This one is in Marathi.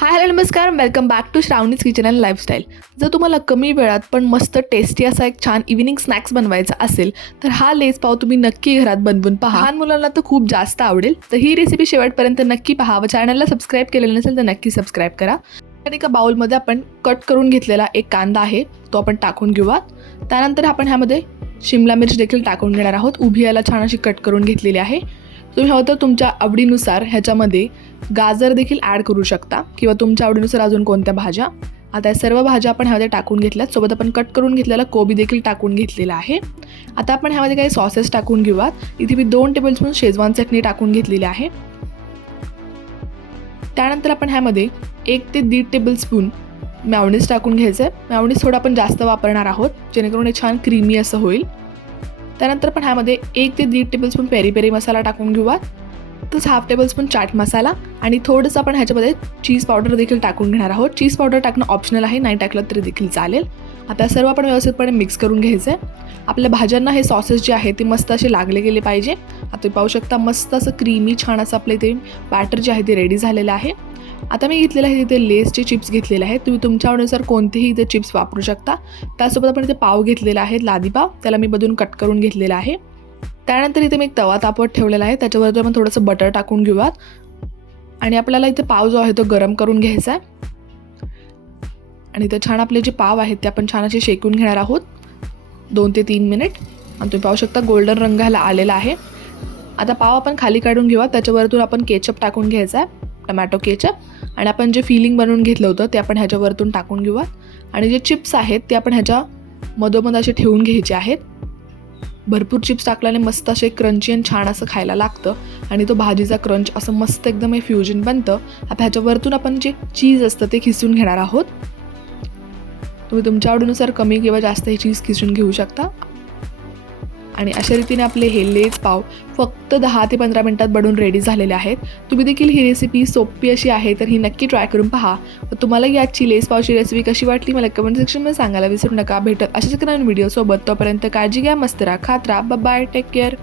हाय हॅलो नमस्कार, welcome back to Shravani's kitchen and lifestyle. जर तुम्हाला कमी वेळात पण मस्त टेस्टी असा एक छान इव्हिनिंग स्नॅक्स बनवायचा असेल तर हा लेस पाव तुम्ही नक्की घरात बनवून पहा. लहान मुलांना तर खूप जास्त आवडेल. तर ही रेसिपी शेवटपर्यंत नक्की पहा व चॅनलला सबस्क्राईब केलेलं नसेल तर नक्की सबस्क्राईब करा. तर एका बाउलमध्ये आपण कट करून घेतलेला एक कांदा आहे तो आपण टाकून घेऊया. त्यानंतर आपण ह्यामध्ये शिमला मिर्च देखील टाकून घेणार आहोत. उभी याला छान अशी कट करून घेतलेली आहे. तुम्ही हवं तर तुमच्या आवडीनुसार ह्याच्यामध्ये गाजर देखील ॲड करू शकता किंवा तुमच्या आवडीनुसार अजून कोणत्या भाज्या. आता या सर्व भाज्या आपण ह्यामध्ये टाकून घेतल्यात. सोबत आपण कट करून घेतलेला कोबी देखील टाकून घेतलेला आहे. आता आपण ह्यामध्ये काही सॉसेस टाकून घेऊयात. इथे मी 2 टेबलस्पून शेजवान चटणी टाकून घेतलेली आहे. त्यानंतर आपण ह्यामध्ये 1 ते 1.5 टेबलस्पून मॅयोनीज टाकून घ्यायचं आहे. मॅयोनीज थोडं आपण जास्त वापरणार आहोत जेणेकरून हे छान क्रीमी असं होईल. त्यानंतर पण ह्यामध्ये 1 ते 1.5 टेबलस्पून पेरी पेरी मसाला टाकून घेऊयात. तसंच 1/2 टेबलस्पून चाट मसाला आणि थोडंसं आपण ह्याच्यामध्ये चीज पावडर देखील टाकून घेणार आहोत. चीज पावडर टाकणं ऑप्शनल आहे, नाही टाकलं तरी देखील चालेल. आता सर्व आपण व्यवस्थितपणे मिक्स करून घ्यायचं आहे. आपल्या भाज्यांना हे सॉसेस जे आहे ते मस्त असे लागले गेले पाहिजे. आता तुम्ही पाहू शकता मस्त असं क्रीमी छान असं आपलं इथे बॅटर जे आहे ते रेडी झालेलं आहे. आता मी घेतलेलं आहे इथे लेसचे चिप्स घेतलेले आहेत. तुम्ही तुमच्या आवडीनुसार कोणतेही इथे चिप्स वापरू शकता. त्यासोबत आपण इथे पाव घेतलेला आहे, लादी पाव, त्याला मी बदलून कट करून घेतलेला आहे. त्यानंतर इथे मी एक तवा तापवत ठेवलेला आहे. त्याच्यावरती आपण थोडंसं बटर टाकून घेऊयात आणि आपल्याला इथे पाव जो आहे तो गरम करून घ्यायचा आहे. आणि इथे छान आपले जे पाव आहेत ते आपण छान असे शेकून घेणार आहोत 2 ते 3 मिनिट. आणि तुम्ही पाहू शकता गोल्डन रंग ह्याला आलेला आहे. आता पाव आपण खाली काढून घेऊयात. त्याच्यावरतून आपण केचप टाकून घ्यायचा आहे, टमॅटो केचप. आणि आपण जे फिलिंग बनवून घेतलं होतं ते आपण ह्याच्यावरतून टाकून घेऊयात. आणि जे चिप्स आहेत ते आपण ह्याच्या मधोमध असे ठेवून घ्यायचे आहेत. भरपूर चिप्स टाकल्याने मस्त असे क्रंची आणि छान असं खायला लागतं आणि तो भाजीचा क्रंच असं मस्त एकदम हे फ्युजन बनतं. आता ह्याच्यावरतून आपण जे चीज असतं ते खिसून घेणार आहोत. तुम्ही तुमच्या आवडीनुसार कमी किंवा जास्त हे चीज खिसून घेऊ शकता. आणि अशा रीतीने आपले हे लेस पाव फक्त 10 ते 15 मिनिटात बनवून रेडी झालेले आहेत. तुम्ही देखील ही रेसिपी सोपी अशी आहे तर ही नक्की ट्राय करून पहा. व तुम्हाला याची लेस पावची रेसिपी कशी वाटली मला कमेंट सेक्शनमध्ये सांगायला विसरू नका. भेटत अशाच नवीन व्हिडिओसोबत. तोपर्यंत काळजी घ्या, मस्त राहा, खात राहा. Bye, take care.